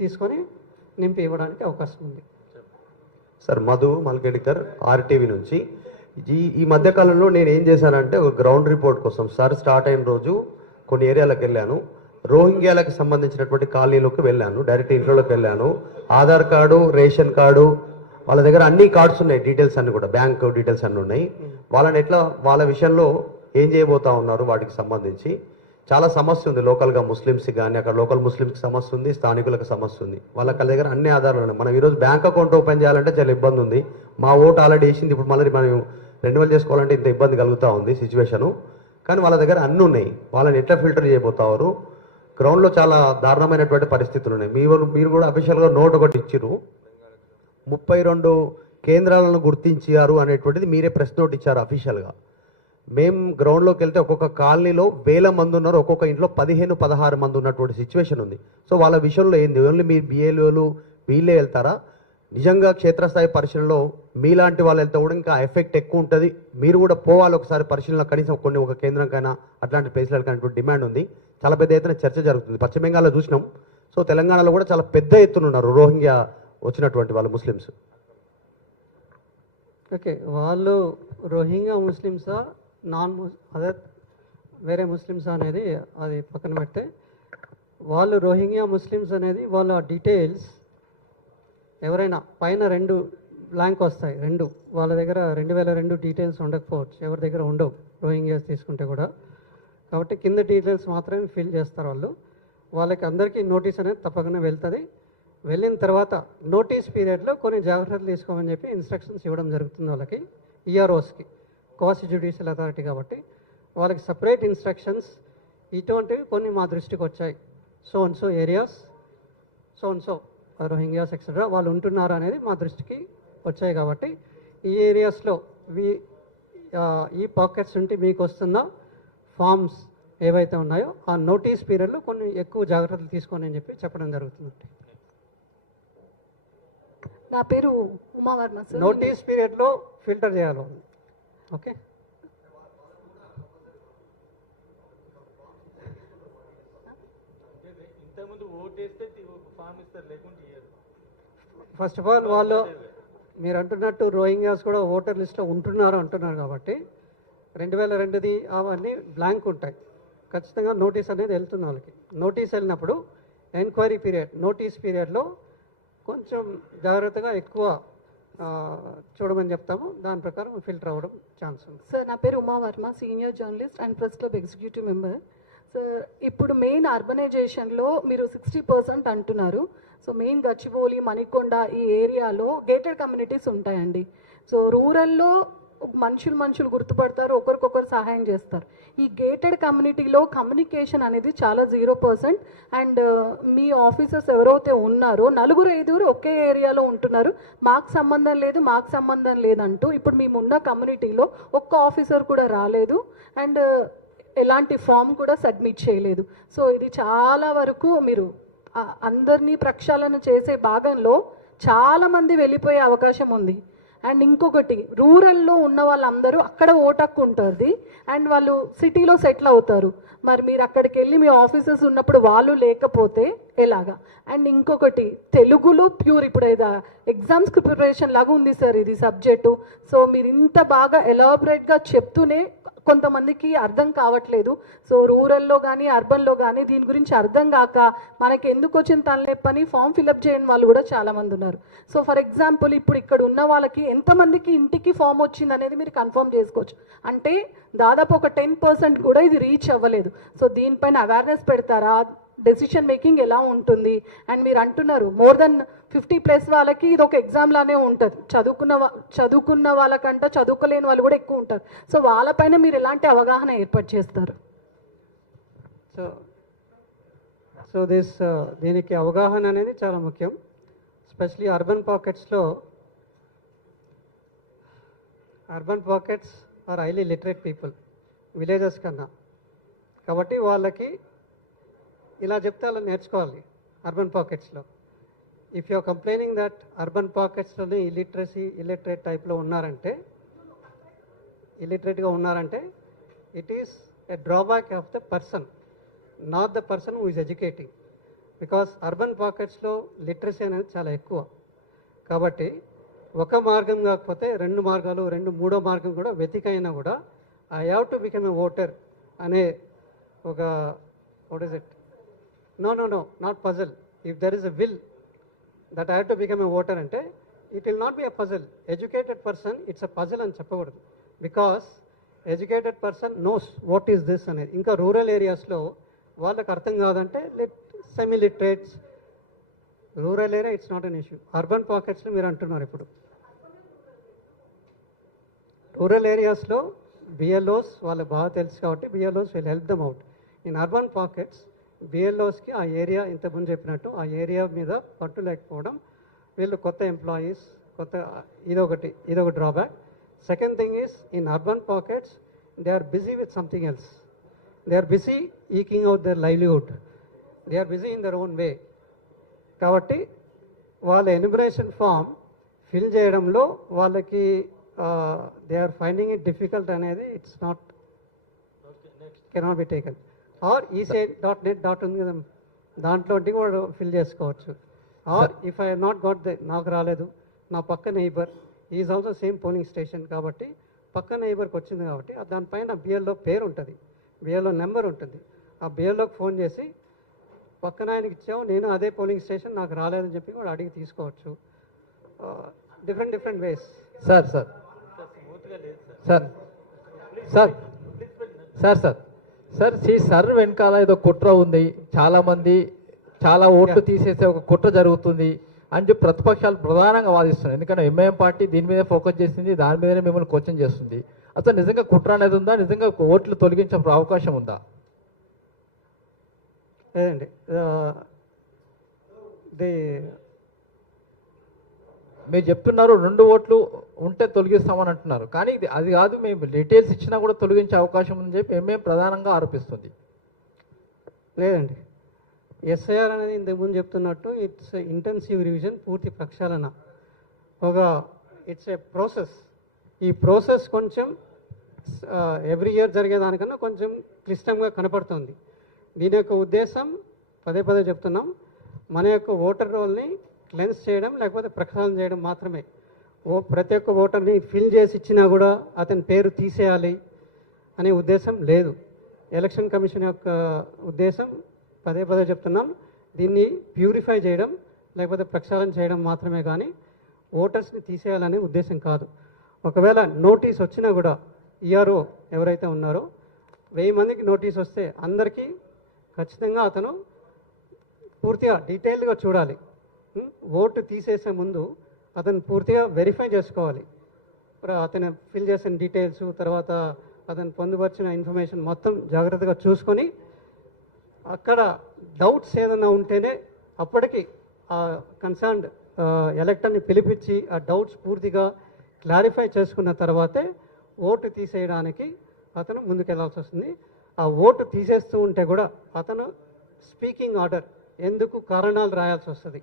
తీసుకొని నింపి ఇవ్వడానికి అవకాశం ఉంది. సార్ మధు మల్కెడికర్ ఆర్టీవీ నుంచి. ఈ మధ్యకాలంలో నేను ఏం చేశానంటే ఒక గ్రౌండ్ రిపోర్ట్ కోసం సార్ స్టార్ట్ అయిన రోజు కొన్ని ఏరియాలకు వెళ్ళాను. రోహింగ్యాలకు సంబంధించినటువంటి కాలనీలోకి వెళ్ళాను, డైరెక్ట్ ఇంట్లోకి వెళ్ళాను. ఆధార్ కార్డు, రేషన్ కార్డు, వాళ్ళ దగ్గర అన్ని కార్డ్స్ ఉన్నాయి, డీటెయిల్స్ అన్ని కూడా బ్యాంక్ డీటెయిల్స్ అన్ని ఉన్నాయి. వాళ్ళ విషయంలో ఏం చేయబోతా ఉన్నారు వాటికి సంబంధించి చాలా సమస్య ఉంది. లోకల్గా ముస్లిమ్స్కి కానీ అక్కడ లోకల్ ముస్లిమ్స్కి సమస్య ఉంది, స్థానికులకు సమస్య ఉంది. వాళ్ళ దగ్గర అన్ని ఆధారాలు ఉన్నాయి. మనం ఈరోజు బ్యాంక్ అకౌంట్ ఓపెన్ చేయాలంటే చాలా ఇబ్బంది ఉంది. మా ఓటు ఆల్రెడీ వేసింది, ఇప్పుడు మళ్ళీ మనం రెన్యువల్ చేసుకోవాలంటే ఇంత ఇబ్బంది కలుగుతూ ఉంది సిచ్యువేషను. కానీ వాళ్ళ దగ్గర అన్నీ ఉన్నాయి. వాళ్ళని ఎట్లా ఫిల్టర్ చేయబోతారు? గ్రౌండ్లో చాలా దారుణమైనటువంటి పరిస్థితులు ఉన్నాయి. మీరు కూడా అఫీషియల్గా నోట్ ఒకటి ఇచ్చిరు, 32 కేంద్రాలను గుర్తించారు అనేటువంటిది మీరే ప్రెస్ నోట్ ఇచ్చారు అఫీషియల్గా. మేము గ్రౌండ్లోకి వెళ్తే ఒక్కొక్క కాలనీలో 1000 మంది ఉన్నారు, ఒక్కొక్క ఇంట్లో 15-16 మంది ఉన్నటువంటి సిచ్యువేషన్ ఉంది. సో వాళ్ళ విషయంలో ఏంది? ఓన్లీ మీరు బిఏలు వీళ్ళే వెళ్తారా? నిజంగా క్షేత్రస్థాయి పరిశీలనలో మీలాంటి వాళ్ళు వెళ్తే కూడా ఇంకా ఎఫెక్ట్ ఎక్కువ ఉంటుంది. మీరు కూడా పోవాలి ఒకసారి పరిశీలన, కనీసం ఒక కేంద్రంకైనా అట్లాంటి ప్లేస్లకు అనేటువంటి డిమాండ్ ఉంది. చాలా పెద్ద ఎత్తున చర్చ జరుగుతుంది. పశ్చిమ బెంగాల్లో చూసినాం. సో తెలంగాణలో కూడా చాలా పెద్ద ఎత్తున ఉన్నారు రోహింగ్యా వచ్చినటువంటి వాళ్ళు ముస్లిమ్స్. ఓకే, వాళ్ళు రోహింగ్యా ముస్లిమ్సా అదే వేరే ముస్లిమ్సా అనేది అది పక్కన పెడితే, వాళ్ళు రోహింగ్యా ముస్లిమ్స్ అనేది వాళ్ళ డీటెయిల్స్ ఎవరైనా పైన 2 బ్లాంక్ వస్తాయి, వాళ్ళ దగ్గర 2002 డీటెయిల్స్ ఉండకపోవచ్చు, ఎవరి దగ్గర ఉండవు రోహింగ్యాస్ తీసుకుంటే కూడా. కాబట్టి కింద డీటెయిల్స్ మాత్రమే ఫిల్ చేస్తారు వాళ్ళకి అందరికీ నోటీస్ అనేది తప్పకుండా వెళ్తుంది. వెళ్ళిన తర్వాత నోటీస్ పీరియడ్లో కొన్ని జాగ్రత్తలు తీసుకోమని చెప్పి ఇన్స్ట్రక్షన్స్ ఇవ్వడం జరుగుతుంది వాళ్ళకి, ఈఆర్ఓస్కి, క్వాసి జ్యుడిషియల్ అథారిటీ కాబట్టి వాళ్ళకి సపరేట్ ఇన్స్ట్రక్షన్స్. ఇటువంటివి కొన్ని మా దృష్టికి వచ్చాయి. So areas, so Rohingyas etcetera వాళ్ళు ఉంటున్నారు అనేది మా దృష్టికి వచ్చాయి. కాబట్టి ఈ ఏరియాస్లో ఈ పాకెట్స్ ఉంటే మీకు వస్తున్న ఫామ్స్ ఏవైతే ఉన్నాయో ఆ నోటీస్ పీరియడ్లో కొన్ని ఎక్కువ జాగ్రత్తలు తీసుకోని అని చెప్పి చెప్పడం జరుగుతుంది. నా పేరు ఉమావర్మ సార్. నోటీస్ పీరియడ్లో ఫిల్టర్ చేయాలి. ఓకే, ఫస్ట్ ఆఫ్ ఆల్ వాళ్ళు మీరు అంటున్నట్టు రోహింగ్యాస్ కూడా ఓటర్ లిస్ట్లో అంటున్నారు కాబట్టి 2002ది అవన్నీ బ్లాంక్ ఉంటాయి. ఖచ్చితంగా నోటీస్ అనేది వెళ్తుంది వాళ్ళకి. నోటీస్ వెళ్ళినప్పుడు ఎంక్వైరీ పీరియడ్, నోటీస్ పీరియడ్లో కొంచెం జాగ్రత్తగా ఎక్కువ చూడమని చెప్తాము. దాని ప్రకారం ఫిల్టర్ అవ్వడం ఛాన్స్ ఉంది. సార్ నా పేరు Umavarma, senior journalist and press club executive member. Sir ఇప్పుడు మెయిన్ అర్బనైజేషన్లో మీరు 60% అంటున్నారు. సో మెయిన్ గచ్చిబౌలి, మణికొండ ఈ ఏరియాలో గేటెడ్ కమ్యూనిటీస్ ఉంటాయండి. సో రూరల్లో మనుషులు గుర్తుపడతారు, ఒకరికొకరు సహాయం చేస్తారు. ఈ గేటెడ్ కమ్యూనిటీలో కమ్యూనికేషన్ అనేది చాలా 0%. అండ్ మీ ఆఫీసర్స్ ఎవరైతే ఉన్నారో 4-5 ఒకే ఏరియాలో ఉంటున్నారు, మాకు సంబంధం లేదంటూ ఇప్పుడు మేమున్న కమ్యూనిటీలో ఒక్క ఆఫీసర్ కూడా రాలేదు అండ్ ఎలాంటి ఫామ్ కూడా సబ్మిట్ చేయలేదు. సో ఇది చాలా వరకు మీరు అందరినీ ప్రక్షాళన చేసే భాగంలో చాలామంది వెళ్ళిపోయే అవకాశం ఉంది. అండ్ ఇంకొకటి, రూరల్లో ఉన్న వాళ్ళందరూ అక్కడ ఓటక్కు ఉంటుంది అండ్ వాళ్ళు సిటీలో సెటిల్ అవుతారు. మరి మీరు అక్కడికి వెళ్ళి మీ ఆఫీసర్స్ ఉన్నప్పుడు వాళ్ళు లేకపోతే ఎలాగా? అండ్ ఇంకొకటి, తెలుగులో ప్యూర్ ఇప్పుడు ఎగ్జామ్స్ ప్రిపరేషన్ లాగా ఉంది సార్ ఇది సబ్జెక్టు. సో మీరు ఇంత బాగా ఎలాబరేట్గా చెప్తూనే కొంతమందికి అర్థం కావట్లేదు. సో రూరల్లో కానీ అర్బన్లో కానీ దీని గురించి అర్థం కాక మనకి ఎందుకు వచ్చిన తనలేపని ఫామ్ ఫిలప్ చేయని వాళ్ళు కూడా చాలామంది ఉన్నారు. సో ఫర్ ఎగ్జాంపుల్ ఇప్పుడు ఇక్కడ ఉన్న వాళ్ళకి ఎంతమందికి ఇంటికి ఫామ్ వచ్చింది అనేది మీరు కన్ఫర్మ్ చేసుకోవచ్చు. అంటే దాదాపు ఒక 10% కూడా ఇది రీచ్ అవ్వలేదు. సో దీనిపైన అవేర్నెస్ పెడతారా? డెసిషన్ మేకింగ్ ఎలా ఉంటుంది? అండ్ మీరు అంటున్నారు మోర్ దెన్ 50+ వాళ్ళకి ఇది ఒక ఎగ్జామ్ లానే ఉంటుంది. చదువుకున్న వాళ్ళకంటే చదువుకోలేని వాళ్ళు కూడా ఎక్కువ ఉంటారు. సో వాళ్ళపైన మీరు ఎలాంటి అవగాహన ఏర్పాటు చేస్తారు? సో దీనికి అవగాహన అనేది చాలా ముఖ్యం. Especially urban pockets are highly literate people villages కన్నా. కాబట్టి వాళ్ళకి ఇలా చెప్తే అలా నేర్చుకోవాలి. అర్బన్ పాకెట్స్లో if you are complaining that urban పాకెట్స్లోనే ఇల్లిటరేట్ టైప్లో ఇల్లిటరేట్గా ఉన్నారంటే it is a drawback of the person, not the person who is educating. Because urban పాకెట్స్లో లిటరసీ అనేది చాలా ఎక్కువ. కాబట్టి ఒక మార్గం కాకపోతే 2 మార్గాలు, 2-3 మార్గం కూడా వెతికైనా కూడా I have to become a voter అనే ఒక what is it no not puzzle. If there is a will that I have to become a voter అంటే it will not be a puzzle. Educated person it's a puzzle అని చెప్పకూడదు. Because educated person knows what is this అనేది. ఇంకా rural ఏరియాస్లో వాళ్ళకి అర్థం కాదంటే semi literates, rural area it's not an issue. Urban పాకెట్స్లో మీరు అంటున్నారు ఇప్పుడు. రూరల్ ఏరియాస్లో బిఎల్ఓస్ వాళ్ళకి బాగా తెలుసు కాబట్టి BLOs will help them out. In urban pockets బిఎల్ఓస్కి ఆ ఏరియా ఇంతకుముందు చెప్పినట్టు ఆ ఏరియా మీద పట్టు లేకపోవడం, వీళ్ళు కొత్త ఎంప్లాయీస్, ఇదొక drawback. Second thing is in urban pockets they are busy with something else. They are busy eking out their livelihood. They are busy in their own way. కాబట్టి వాళ్ళ ఎన్యుమరేషన్ ఫామ్ ఫిల్ చేయడంలో వాళ్ళకి they are finding it difficult అనేది it's not cannot be taken. Or ESET.net ఉంది కదా, దాంట్లో కూడా fill చేసుకోవచ్చు. Or if I not got నాకు రాలేదు, నా పక్క neighbour is also same polling station కాబట్టి పక్క నైబర్కి వచ్చింది కాబట్టి దానిపైన బిఎల్ఓ పేరు ఉంటుంది, బిఎల్ఓ నెంబర్ ఉంటుంది. ఆ బిఎల్ఓకి ఫోన్ చేసి పక్కన ఆయనకి ఇచ్చావు, నేను అదే పోలింగ్ స్టేషన్ నాకు రాలేదని చెప్పి కూడా అడిగి తీసుకోవచ్చు. Different ways. Sir sir sir sir sir sir sir sir వెనకాల ఏదో కుట్ర ఉంది, చాలా ఓట్లు తీసేసే ఒక కుట్ర జరుగుతుంది అని చెప్పి ప్రతిపక్షాలు ప్రధానంగా వాదిస్తున్నాయి. ఎందుకంటే ఎంఐఎం పార్టీ దీని మీద ఫోకస్ చేసింది, దాని మీదనే మిమ్మల్ని క్వశ్చన్ చేస్తుంది. అసలు నిజంగా కుట్ర అనేది ఉందా? నిజంగా ఓట్లు తొలగించే అవకాశం ఉందా? లేదండి. మీరు చెప్తున్నారు 2 ఓట్లు ఉంటే తొలగిస్తామని అంటున్నారు, కానీ అది కాదు, మేము డీటెయిల్స్ ఇచ్చినా కూడా తొలగించే అవకాశం ఉందని చెప్పి ఎంఐఎం ప్రధానంగా ఆరోపిస్తుంది. లేదండి, ఎస్ఐఆర్ అనేది ఇంతకుముందు చెప్తున్నట్టు ఇట్స్ ఇంటెన్సివ్ రివిజన్, పూర్తి ప్రక్షాళన. It's a process. ఈ ప్రాసెస్ కొంచెం ఎవ్రీ ఇయర్ జరిగేదానికన్నా కొంచెం క్లిష్టంగా కనపడుతుంది. దీని యొక్క ఉద్దేశం పదే చెప్తున్నాం, మన యొక్క ఓటర్ రోల్ని క్లెన్స్ చేయడం లేకపోతే ప్రక్షాళన చేయడం మాత్రమే. ప్రతి ఒక్క ఓటర్ని ఫిల్ చేసి ఇచ్చినా కూడా అతని పేరు తీసేయాలి అనే ఉద్దేశం లేదు. ఎలక్షన్ కమిషన్ యొక్క ఉద్దేశం పదే చెప్తున్నాం, దీన్ని ప్యూరిఫై చేయడం లేకపోతే ప్రక్షాళన చేయడం మాత్రమే, కానీ ఓటర్స్ని తీసేయాలనే ఉద్దేశం కాదు. ఒకవేళ నోటీస్ వచ్చినా కూడా ఈఆర్ఓ ఎవరైతే ఉన్నారో 1000 మందికి నోటీస్ వస్తే అందరికీ ఖచ్చితంగా అతను పూర్తిగా డీటెయిల్డ్గా చూడాలి. ఓటు తీసేసే ముందు అతను పూర్తిగా వెరిఫై చేసుకోవాలి. అతను ఫిల్ చేసిన డీటెయిల్స్, తర్వాత అతను పొందుపరిచిన ఇన్ఫర్మేషన్ మొత్తం జాగ్రత్తగా చూసుకొని అక్కడ డౌట్స్ ఏదైనా ఉంటేనే అప్పటికి ఆ కన్సర్న్డ్ ఎలక్టర్ని పిలిపించి ఆ డౌట్స్ పూర్తిగా క్లారిఫై చేసుకున్న తర్వాతే ఓటు తీసేయడానికి అతను ముందుకెళ్లాల్సి వస్తుంది. ఆ ఓటు తీసేస్తూ ఉంటే కూడా అతను స్పీకింగ్ ఆర్డర్ ఎందుకు కారణాలు రాయాల్సి వస్తుంది.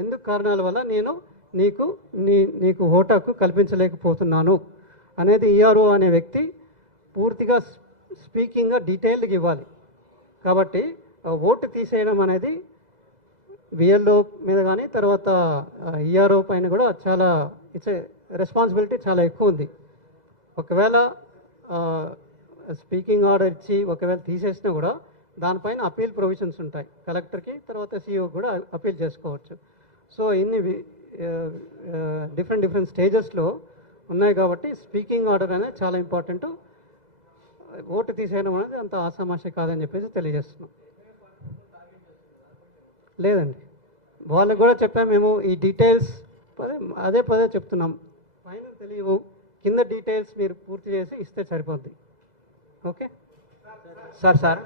ఎందుకు కారణాల వల్ల నేను నీకు ఓటు హక్కు కల్పించలేకపోతున్నాను అనేది ఈఆర్ఓ అనే వ్యక్తి పూర్తిగా స్పీకింగ్గా డీటెయిల్డ్గా ఇవ్వాలి. కాబట్టి ఓటు తీసేయడం అనేది బిఎల్ఓ మీద కానీ తర్వాత ఈఆర్ఓ పైన కూడా చాలా ఇట్స్ రెస్పాన్సిబిలిటీ చాలా ఎక్కువ ఉంది. ఒకవేళ స్పీకింగ్ ఆర్డర్ ఇచ్చి ఒకవేళ తీసేసినా కూడా దానిపైన అపీల్ ప్రొవిజన్స్ ఉంటాయి. కలెక్టర్కి తర్వాత సిఇఓ కూడా అపీల్ చేసుకోవచ్చు. సో ఇన్ని డిఫరెంట్ స్టేజెస్లో ఉన్నాయి కాబట్టి స్పీకింగ్ ఆర్డర్ అనేది చాలా ఇంపార్టెంట్. ఓటు తీసేయడం అనేది అంత ఆసామాషి కాదని చెప్పేసి తెలియజేస్తున్నాం. లేదండి, వాళ్ళకు కూడా చెప్పాము మేము ఈ డీటెయిల్స్ పదే చెప్తున్నాం. ఫైనల్ తెలియవు, కింద డీటెయిల్స్ మీరు పూర్తి చేసి ఇస్తే సరిపోద్ది. ఓకే సార్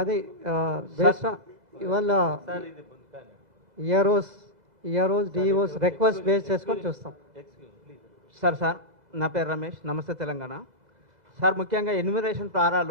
అది ఇవాళ ఈఆర్ఓస్ డిఈఓస్ రిక్వెస్ట్ బేస్ చేసుకొని చూస్తాం. సార్ నా పేరు రమేష్, నమస్తే తెలంగాణ. సార్ ముఖ్యంగా ఎన్యూమరేషన్ ప్రారాలు